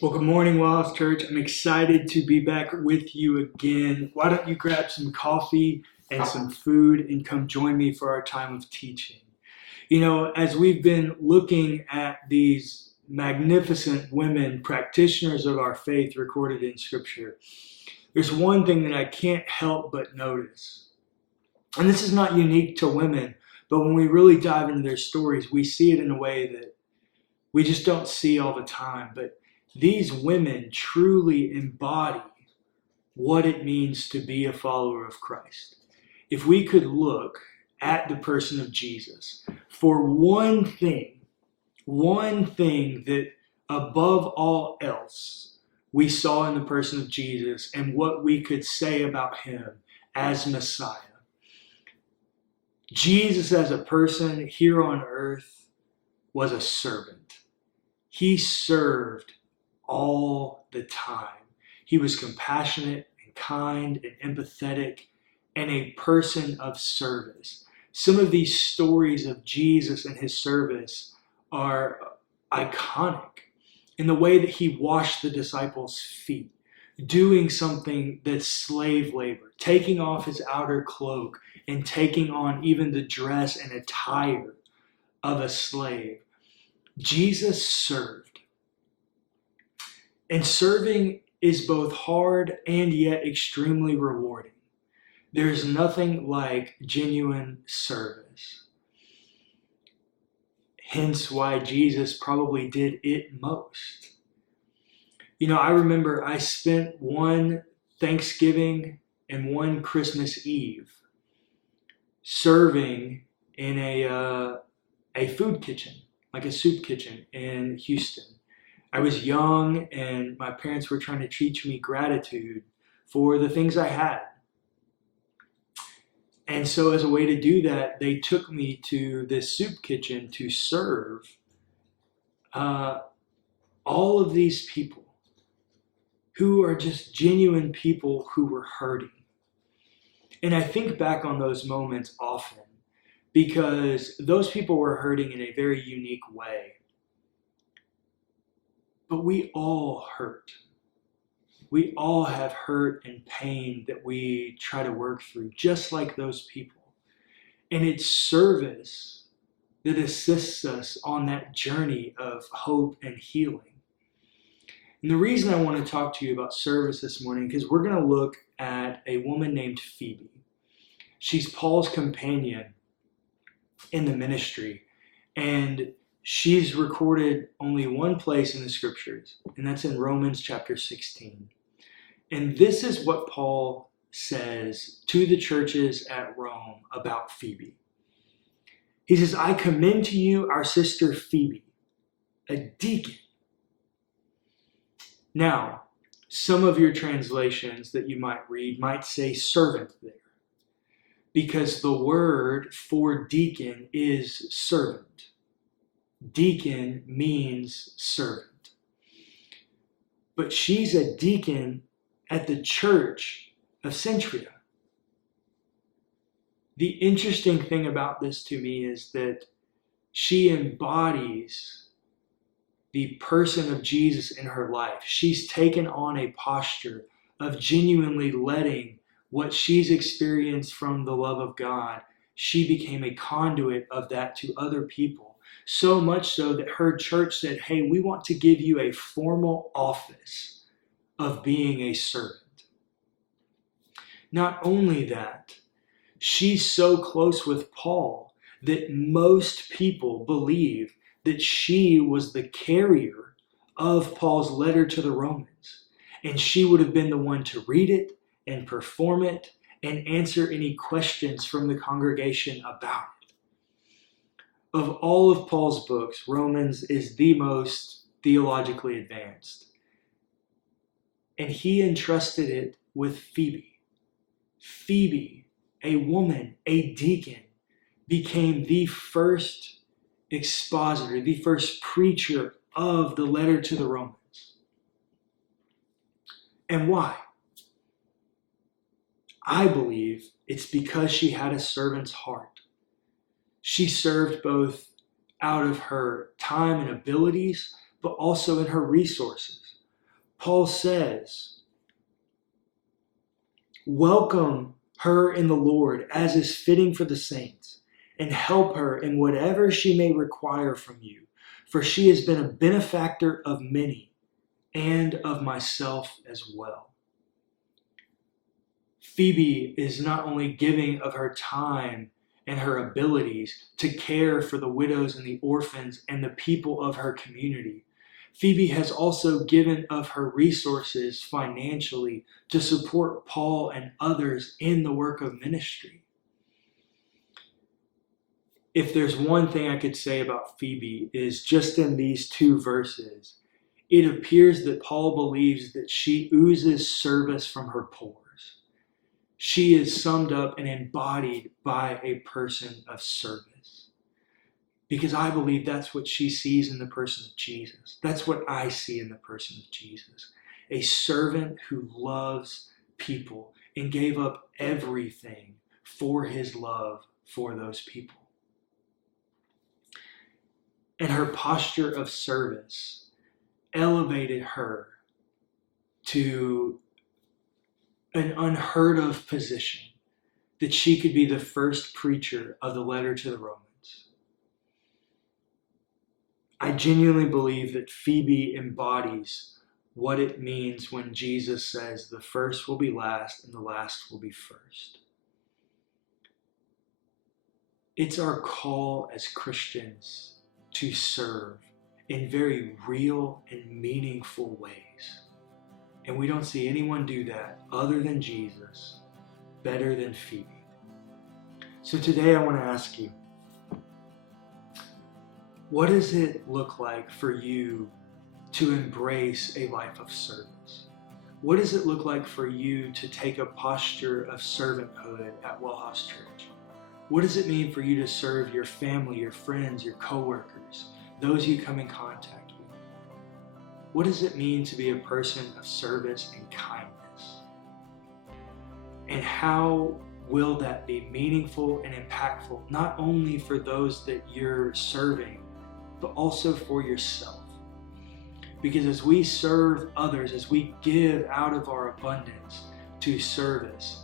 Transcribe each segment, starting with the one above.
Well, good morning, WellHouse Church. I'm excited to be back with you again. Why don't you grab some coffee and some food and come join me for our time of teaching? You know, as we've been looking at these magnificent women, practitioners of our faith recorded in Scripture, there's one thing that I can't help but notice. And this is not unique to women, but when we really dive into their stories, we see it in a way that we just don't see all the time. But these women truly embody what it means to be a follower of Christ. If we could look at the person of Jesus for one thing that above all else we saw in the person of Jesus and what we could say about him as Messiah. Jesus as a person here on earth was a servant. He served all the time. He was compassionate and kind and empathetic and a person of service. Some of these stories of Jesus and his service are iconic in the way that he washed the disciples' feet, doing something that's slave labor, taking off his outer cloak and taking on even the dress and attire of a slave. Jesus served. And serving is both hard and yet extremely rewarding. There's nothing like genuine service. Hence why Jesus probably did it most. You know, I remember I spent one Thanksgiving and one Christmas Eve serving in a food kitchen, like a soup kitchen in Houston. I was young and my parents were trying to teach me gratitude for the things I had. And so as a way to do that, they took me to this soup kitchen to serve uh, all of these people who are just genuine people who were hurting. And I think back on those moments often because those people were hurting in a very unique way. But we all hurt. We all have hurt and pain that we try to work through, just like those people. And it's service that assists us on that journey of hope and healing. And the reason I want to talk to you about service this morning, because we're going to look at a woman named Phoebe. She's Paul's companion in the ministry, and she's recorded only one place in the scriptures, and that's in Romans chapter 16. And this is what Paul says to the churches at Rome about Phoebe. He says, I commend to you our sister Phoebe, a deacon. Now, some of your translations that you might read might say servant there, because the word for deacon is servant. Deacon means servant. But she's a deacon at the church of Centria. The interesting thing about this to me is that she embodies the person of Jesus in her life. She's taken on a posture of genuinely letting what she's experienced from the love of God, she became a conduit of that to other people. So much so that her church said, hey, we want to give you a formal office of being a servant. Not only that, she's so close with Paul that most people believe that she was the carrier of Paul's letter to the Romans. And she would have been the one to read it and perform it and answer any questions from the congregation about it. Of all of Paul's books, Romans is the most theologically advanced. And he entrusted it with Phoebe. Phoebe, a woman, a deacon, became the first expositor, the first preacher of the letter to the Romans. And why? I believe it's because she had a servant's heart. She served both out of her time and abilities, but also in her resources. Paul says, welcome her in the Lord as is fitting for the saints, and help her in whatever she may require from you, for she has been a benefactor of many and of myself as well. Phoebe is not only giving of her time and her abilities to care for the widows and the orphans and the people of her community. Phoebe has also given of her resources financially to support Paul and others in the work of ministry. If there's one thing I could say about Phoebe is just in these 2 verses, it appears that Paul believes that she oozes service from her pores. She is summed up and embodied by a person of service. Because I believe that's what she sees in the person of Jesus. That's what I see in the person of Jesus. A servant who loves people and gave up everything for his love for those people. And her posture of service elevated her to an unheard of position, that she could be the first preacher of the letter to the Romans. I genuinely believe that Phoebe embodies what it means when Jesus says the first will be last and the last will be first. It's our call as Christians to serve in very real and meaningful ways. And we don't see anyone do that other than Jesus, better than Phoebe. So today I want to ask you, what does it look like for you to embrace a life of service? What does it look like for you to take a posture of servanthood at WellHouse Church? What does it mean for you to serve your family, your friends, your coworkers, those you come in contact with? What does it mean to be a person of service and kindness? And how will that be meaningful and impactful, not only for those that you're serving, but also for yourself? Because as we serve others, as we give out of our abundance to service,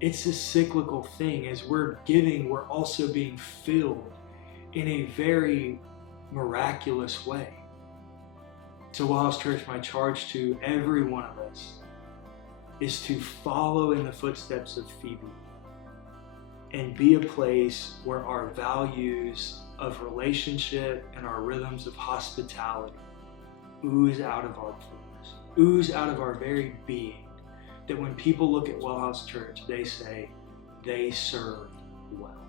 it's a cyclical thing. As we're giving, we're also being filled in a very miraculous way. So WellHouse Church, my charge to every one of us is to follow in the footsteps of Phoebe and be a place where our values of relationship and our rhythms of hospitality ooze out of our pores, ooze out of our very being, that when people look at WellHouse Church, they say they serve well.